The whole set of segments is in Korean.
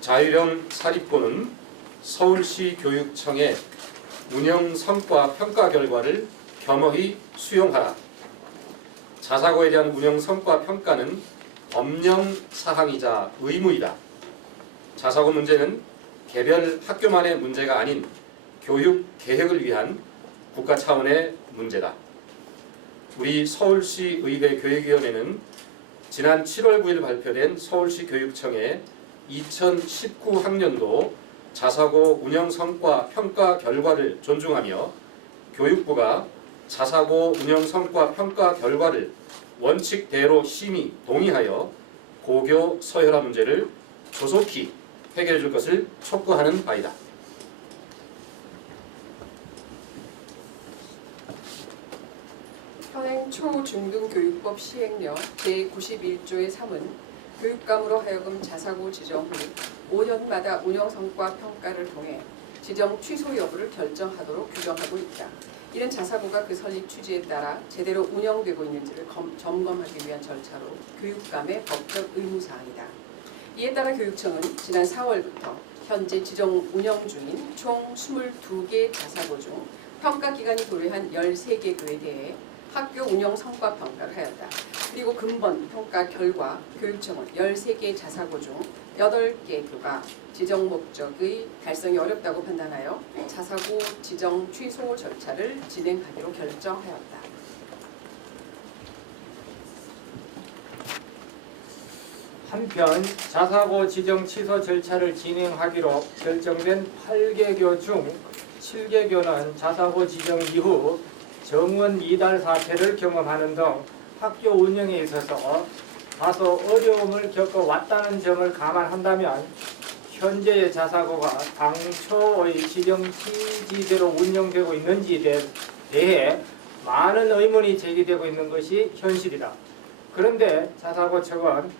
자유형 사립고는 서울시 교육청의 운영 성과 평가 결과를 겸허히 수용하라. 자사고에 대한 운영 성과 평가는 법령 사항이자 의무이다. 자사고 문제는 개별 학교만의 문제가 아닌 교육 개혁을 위한 국가 차원의 문제다. 우리 서울시 의회 교육위원회는 지난 7월 9일 발표된 서울시 교육청의 2019 학년도 자사고 운영 성과 평가 결과를 존중하며 교육부가 자사고 운영 성과 평가 결과를 원칙대로 심의 동의하여 고교 서열화 문제를 조속히 해결해 줄 것을 촉구하는 바이다. 현행 초중등교육법 시행령 제91조의 3은 교육감으로 하여금 자사고 지정 후 5년마다 운영성과 평가를 통해 지정 취소 여부를 결정하도록 규정하고 있다. 이는 자사고가 그 설립 취지에 따라 제대로 운영되고 있는지를 점검하기 위한 절차로 교육감의 법적 의무사항이다. 이에 따라 교육청은 지난 4월부터 현재 지정 운영 중인 총 22개 자사고 중 평가기간이 도래한 13개 교에 대해 학교 운영 성과 평가를 하였다. 그리고 근본 평가 결과 교육청은 13개 자사고 중 8개 교가 지정 목적의 달성이 어렵다고 판단하여 자사고 지정 취소 절차를 진행하기로 결정하였다. 한편 자사고 지정 취소 절차를 진행하기로 결정된 8개 교 중 7개 교는 자사고 지정 이후 정원 이달 사태를 경험하는 등 학교 운영에 있어서 다소 어려움을 겪어왔다는 점을 감안한다면 현재의 자사고가 당초의 지정 취지대로 운영되고 있는지에 대해 많은 의문이 제기되고 있는 것이 현실이다. 그런데 자사고 측은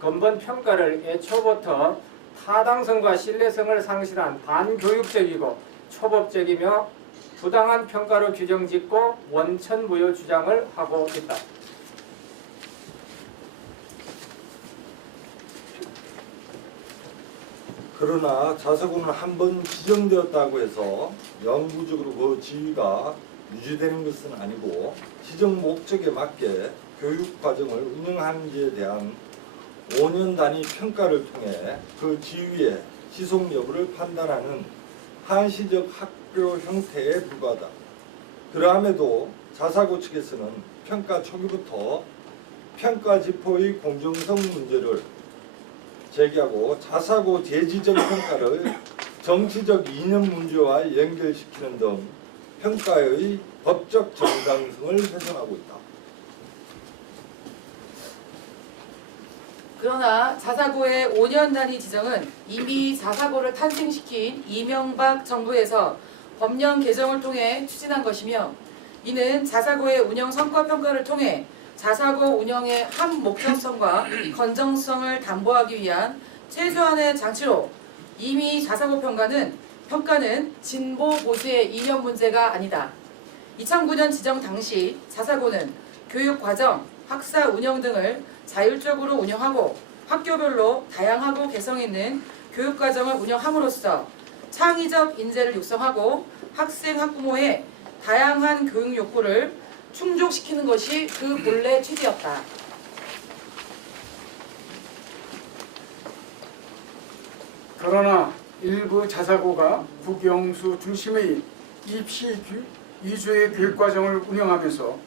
근본 평가를 애초부터 타당성과 신뢰성을 상실한 반교육적이고 초법적이며 부당한 평가로 규정짓고 원천무효 주장을 하고 있다. 그러나 자사고는 한 번 지정되었다고 해서 영구적으로 그 지위가 유지되는 것은 아니고 지정 목적에 맞게 교육 과정을 운영하는지에 대한 5년 단위 평가를 통해 그 지위의 지속 여부를 판단하는 한시적 학교 형태에 불과하다. 그러함에도 자사고 측에서는 평가 초기부터 평가 지포의 공정성 문제를 제기하고 자사고 재지정 평가를 정치적 이념 문제와 연결시키는 등 평가의 법적 정당성을 훼손하고 있다. 그러나 자사고의 5년 단위 지정은 이미 자사고를 탄생시킨 이명박 정부에서 법령 개정을 통해 추진한 것이며 이는 자사고의 운영 성과 평가를 통해 자사고 운영의 합목적성과 건정성을 담보하기 위한 최소한의 장치로 이미 자사고 평가는 진보 보수의 이념 문제가 아니다. 2009년 지정 당시 자사고는 교육과정, 학사 운영 등을 자율적으로 운영하고 학교별로 다양하고 개성 있는 교육과정을 운영함으로써 창의적 인재를 육성하고 학생, 학부모의 다양한 교육 욕구를 충족시키는 것이 그 본래 취지였다. 그러나 일부 자사고가 국영수 중심의 입시 위주의 교육과정을 운영하면서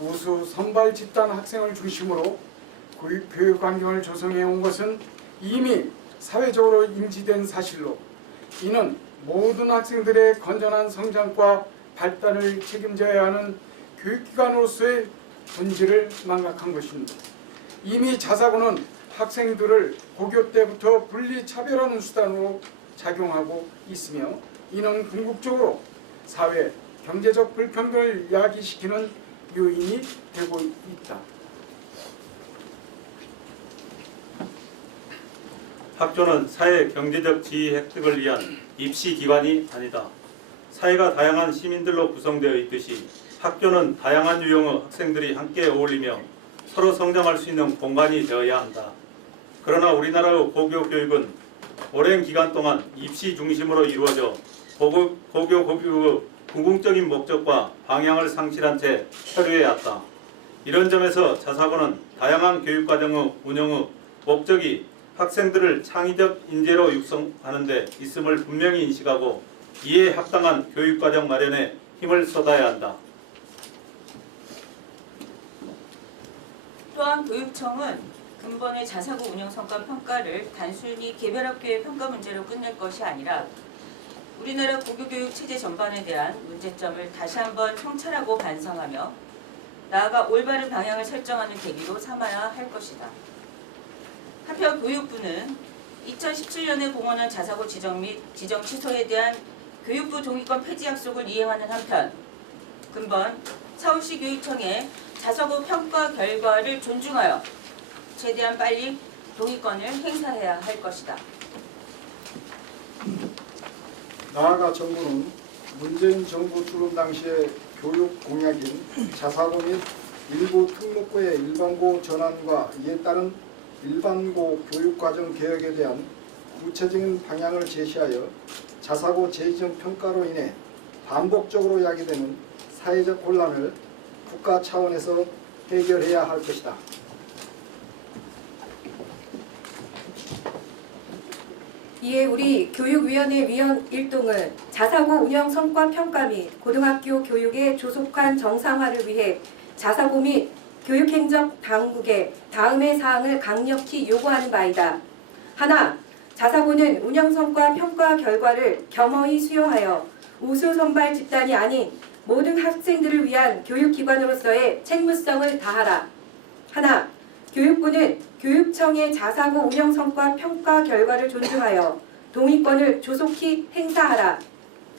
우수 선발 집단 학생을 중심으로 교육 환경을 조성해 온 것은 이미 사회적으로 인지된 사실로 이는 모든 학생들의 건전한 성장과 발달을 책임져야 하는 교육기관으로서의 본질을 망각한 것입니다. 이미 자사고는 학생들을 고교 때부터 분리차별하는 수단으로 작용하고 있으며 이는 궁극적으로 사회, 경제적 불평등을 야기시키는 요인이 되고 있다. 학교는 사회 경제적 지위 획득을 위한 입시 기관이 아니다. 사회가 다양한 시민들로 구성되어 있듯이 학교는 다양한 유형의 학생들이 함께 어울리며 서로 성장할 수 있는 공간이 되어야 한다. 그러나 우리나라의 고교 교육은 오랜 기간 동안 입시 중심으로 이루어져 고교 교육의 궁극적인 목적과 방향을 상실한 채 표류해왔다. 이런 점에서 자사고는 다양한 교육과정의 운영의 목적이 학생들을 창의적 인재로 육성하는 데 있음을 분명히 인식하고 이에 합당한 교육과정 마련에 힘을 쏟아야 한다. 또한 교육청은 근본의 자사고 운영성과 평가를 단순히 개별 학교의 평가 문제로 끝낼 것이 아니라 우리나라 고교교육 체제 전반에 대한 문제점을 다시 한번 성찰하고 반성하며 나아가 올바른 방향을 설정하는 계기로 삼아야 할 것이다. 한편 교육부는 2017년에 공언한 자사고 지정 및 지정 취소에 대한 교육부 동의권 폐지 약속을 이행하는 한편 근본 서울시 교육청의 자사고 평가 결과를 존중하여 최대한 빨리 동의권을 행사해야 할 것이다. 나아가 정부는 문재인 정부 출범 당시의 교육 공약인 자사고 및 일부 특목고의 일반고 전환과 이에 따른 일반고 교육과정 개혁에 대한 구체적인 방향을 제시하여 자사고 재지정 평가로 인해 반복적으로 야기되는 사회적 혼란을 국가 차원에서 해결해야 할 것이다. 이에 우리 교육위원회 위원 일동은 자사고 운영 성과 평가 및 고등학교 교육의 조속한 정상화를 위해 자사고 및 교육행정 당국에 다음의 사항을 강력히 요구하는 바이다. 하나, 자사고는 운영 성과 평가 결과를 겸허히 수용하여 우수 선발 집단이 아닌 모든 학생들을 위한 교육기관으로서의 책무성을 다하라. 하나, 교육부는 교육청의 자사고 운영 성과 평가 결과를 존중하여 동의권을 조속히 행사하라.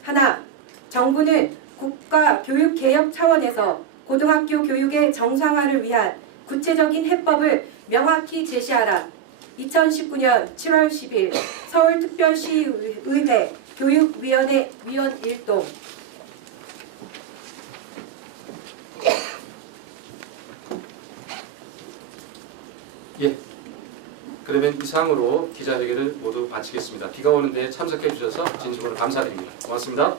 하나, 정부는 국가 교육개혁 차원에서 고등학교 교육의 정상화를 위한 구체적인 해법을 명확히 제시하라. 2019년 7월 10일 서울특별시의회 교육위원회 위원 일동. 예. 그러면 이상으로 기자회견을 모두 마치겠습니다. 비가 오는데 참석해 주셔서 진심으로 감사드립니다. 고맙습니다.